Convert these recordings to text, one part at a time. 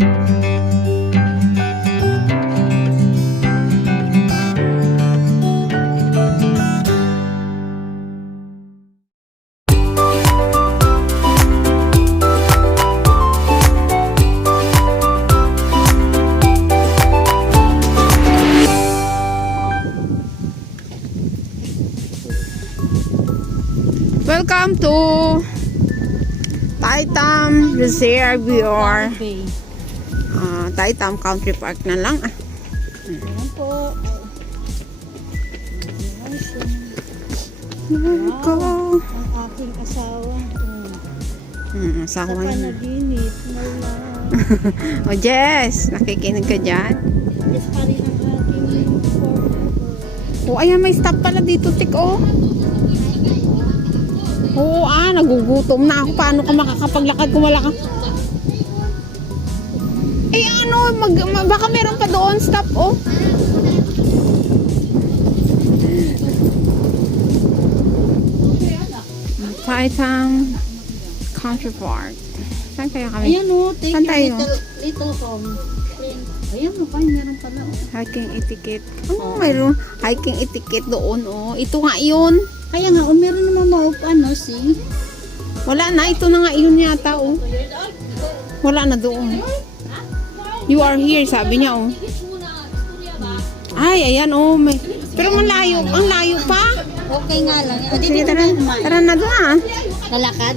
Welcome to Taitam Reservoir. Taitam Country Park na lang. Ayan po. Wow. Ang aking asawa. Asawa Saka niya. naginip. Wala. Oh Jess, nakikinig ka dyan? Yes pa rin ang aking forever. Oh, ayan, may stop pala dito, tik, oh. Oo, nagugutom na ako. Paano ka makakapaglakad kung wala ka? Eh, ano, baka meron pa doon, stop, oh. Taitam Country Park. Saan kaya kami? Ayan o, take Saan your tayo? little home. Ayan o, kayo meron pala. Hiking etiquette. Oh, mayroon hiking etiquette doon, oh. Ito nga yun. Kaya nga, meron naman ano, see? Wala na, ito na nga yun yata, oh. Wala na doon. You are here, sabi niya, oh. Ay, ayan, oh. Pero ang layo pa. Okay nga lang. O, Sige, dito tara, na kumain. tara na doon, ah. Lalakad?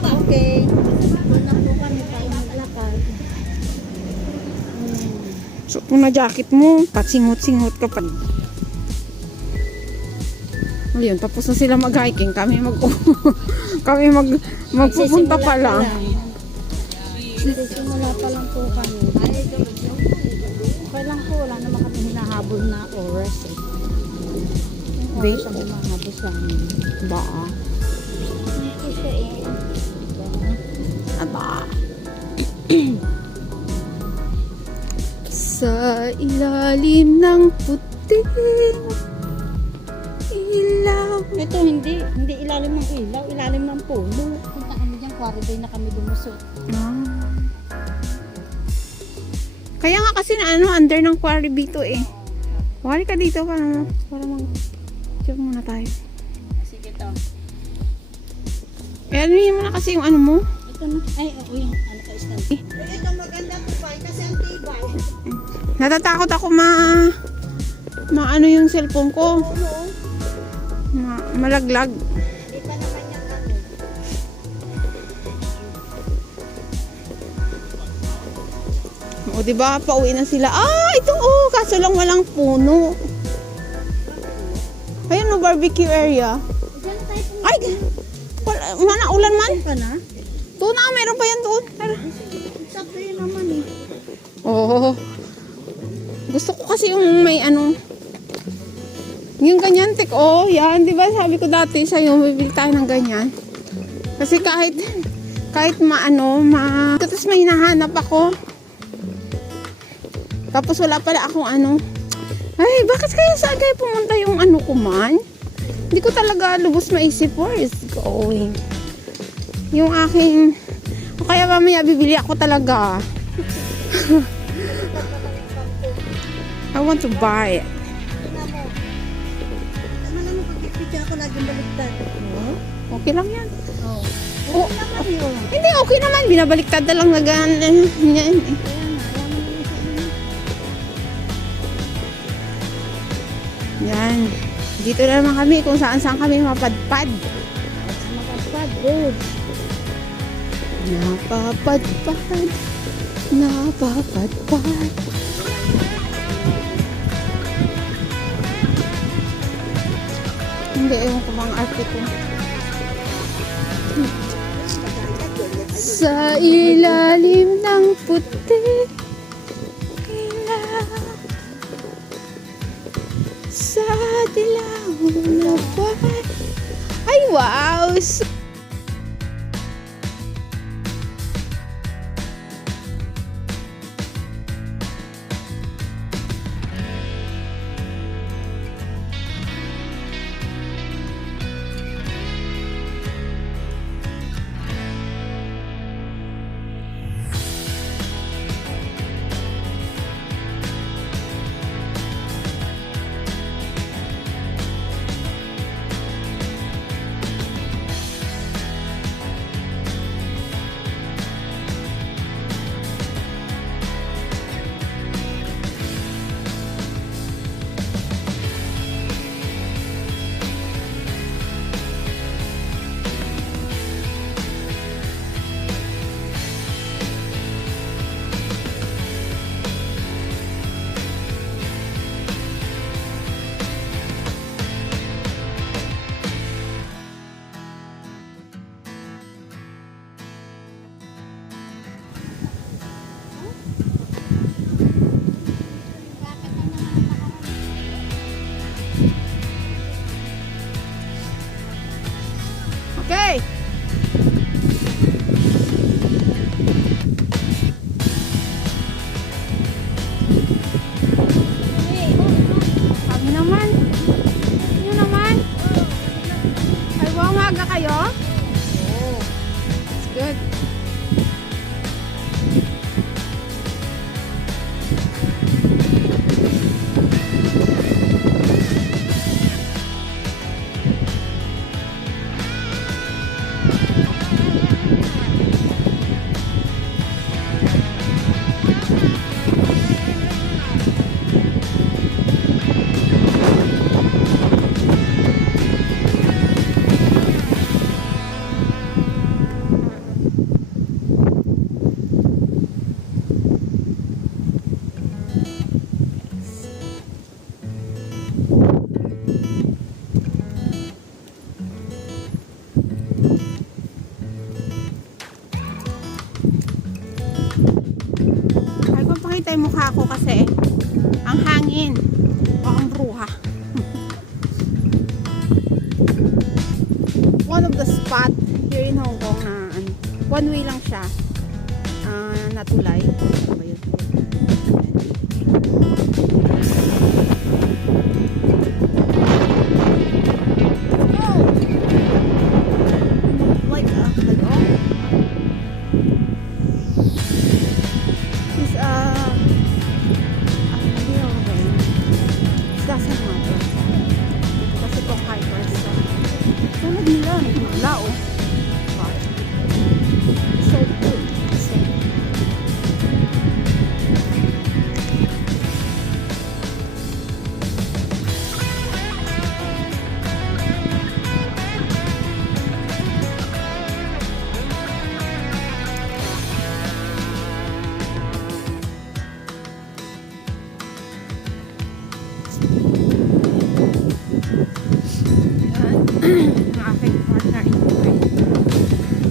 Okay. Doon na po kami tayo maglalakad. Suot mo na jacket mo. Patsingot-singot ka pa. Ayun, tapos na sila mag-hiking. Magpupunta pa lang. Simula pa lang po kami. Okay lang po, wala naman kami hinahabol na oras eh. Yung oras ang humahabol sa amin. Ba? Kasi eh. Aba. Sa ilalim ng puting ilaw. Ito hindi ilalim ng ilaw, ilalim ng puno. Punta kami dyan, quarry day na kami lumusot. Kaya nga kasi na under ng quarry dito eh. Wali ka dito para mag-check muna tayo. Sige to. Eh, ano yun mo na kasi yung ano mo? Ito na. Ay, oo yung ano ka stand. Ito maganda to pa kasi ang tibay. Natatakot ako ano yung cellphone ko. Malaglag. Hindi pa naman yung ano. O, diba? Pauwi na sila. Ito, kaso lang walang puno. Ayun, no, barbecue area. Diyan tayo po. Ay, wala, ulan man. Ka na? Doon na, meron pa yan doon. Tara. Sakto yun naman eh. Oo. Gusto ko kasi yung may ano. Yung ganyan, tik. Yan. Diba sabi ko dati sa'yo, bibili tayo ng ganyan. Kasi kahit tapos may hinahanap ako. Tapos wala pala akong ano. Ay, bakit kaya saan kayo pumunta yung ano ko man? Hindi ko talaga lubos maisip where is going. Yung aking, o kaya mamaya bibili ako talaga. I want to buy it. Ano naman pag-picture ako laging baliktad. Okay lang yan. Oo. Oh, Okay naman yun. hindi, okay naman. Binabaliktad na lang na ganyan. Kaya nga, alam mo naman sa inyo. Yan. Dito na naman kami kung saan kami mapadpad. Mapagpad, good. Napapadpad. Napapadpad. Hindi, ewan ko mga arte ko. Sa ilalim ng puti ilaw, sa dilaw na buwan. Ay, wow! pakita yung mukha ko kasi ang hangin o ang bruha. One of the spot here in Hong Kong na one way lang siya na tulay. Ano ba yun? Oh! Like hello? It's little rain. It doesn't matter. Kasi kung hikers tulad nila, nagmula oh. But, so good. So ang aking partner in crime,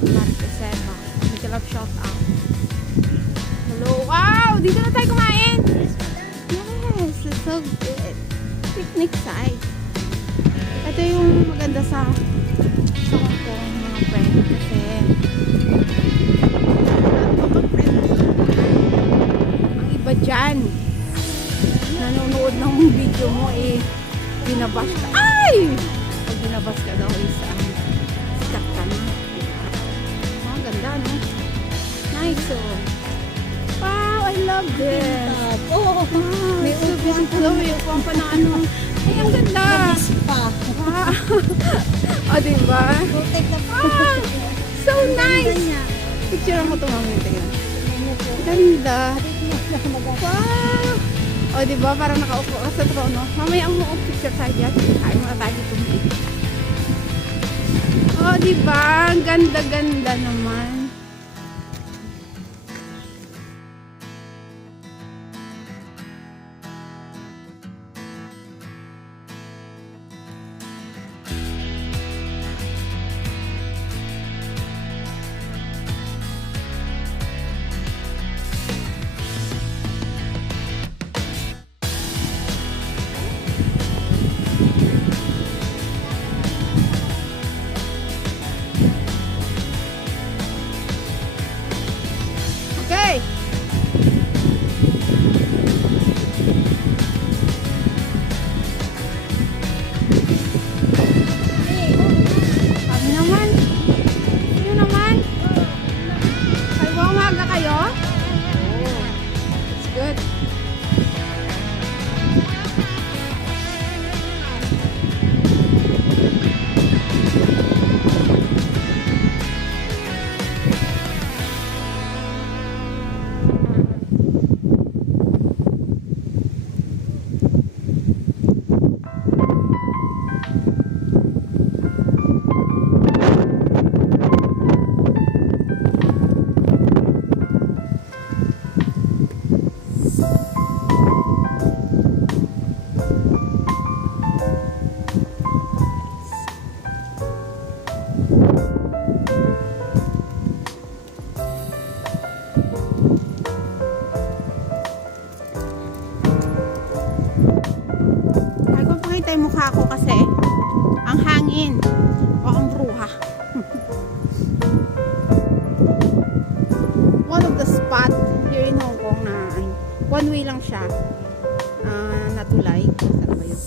Marcos Eva. Make a love shout out. Hello! Wow! Dito na tayo kumain! Yes! It's so good. Picnic site. Ito yung maganda sa Hong Kong, mga friend. Kasi ang iba dyan nanonood ng video mo binabash ka. Ay! Pag binabas ka daw isa sikat ka na. Ang ganda, no? Nice, oh. Wow, I love this. Oh, May so beautiful. May upuan pa na ano. Ay, ang ganda. spa. Wow. O, diba? Protect the Ah, so nice. Picture mo ito, mami. Tingnan. Ganda. Wow. O, diba? Parang nakaupo ka sa trono. Mamaya ang muong picture tayo dyan. Kain mo na tayo dito. O, diba? Ang ganda-ganda naman. Okay. Kami naman. Ano naman? Ay, umaga kayo? Oh, it's good. Ay, kung pakita yung mukha ko kasi ang hangin o ang bruha. One of the spot here in Hong Kong na one way lang siya na tulay. Saan ba yun?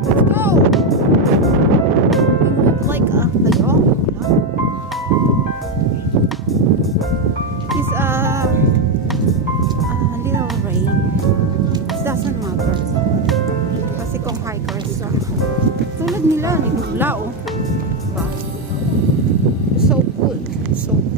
Let's go! Like hello? It's little rain. It doesn't matter. Kasi kung hikers tulad nila, nagmula oh. Diba? So good. So good.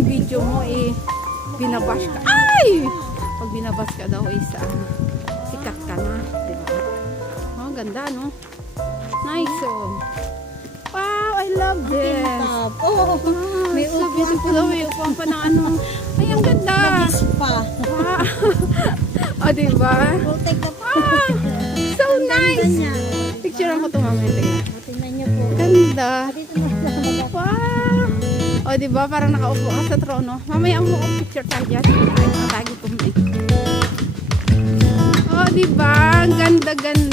yung video mo eh, binabash ka. Ay! Pag binabash ka daw is sikat ka na. Diba? Oh, ganda, no? Nice, oh. Wow, I love this. Oh, May so beautiful. Oh, may upuan pa ng ano. Ay, ang ganda. pa. Wow. Oh, diba? We'll take the Ah, so nice. Picture ko ito mamaya. Tingnan. Tingnan niyo po. Ganda. Dito na lang. Wow. O, diba? Parang nakaupo ka sa trono. Mamaya mo ang picture tayo dyan. Ay, matagi ko mo eh. O, diba? Ang ganda-ganda.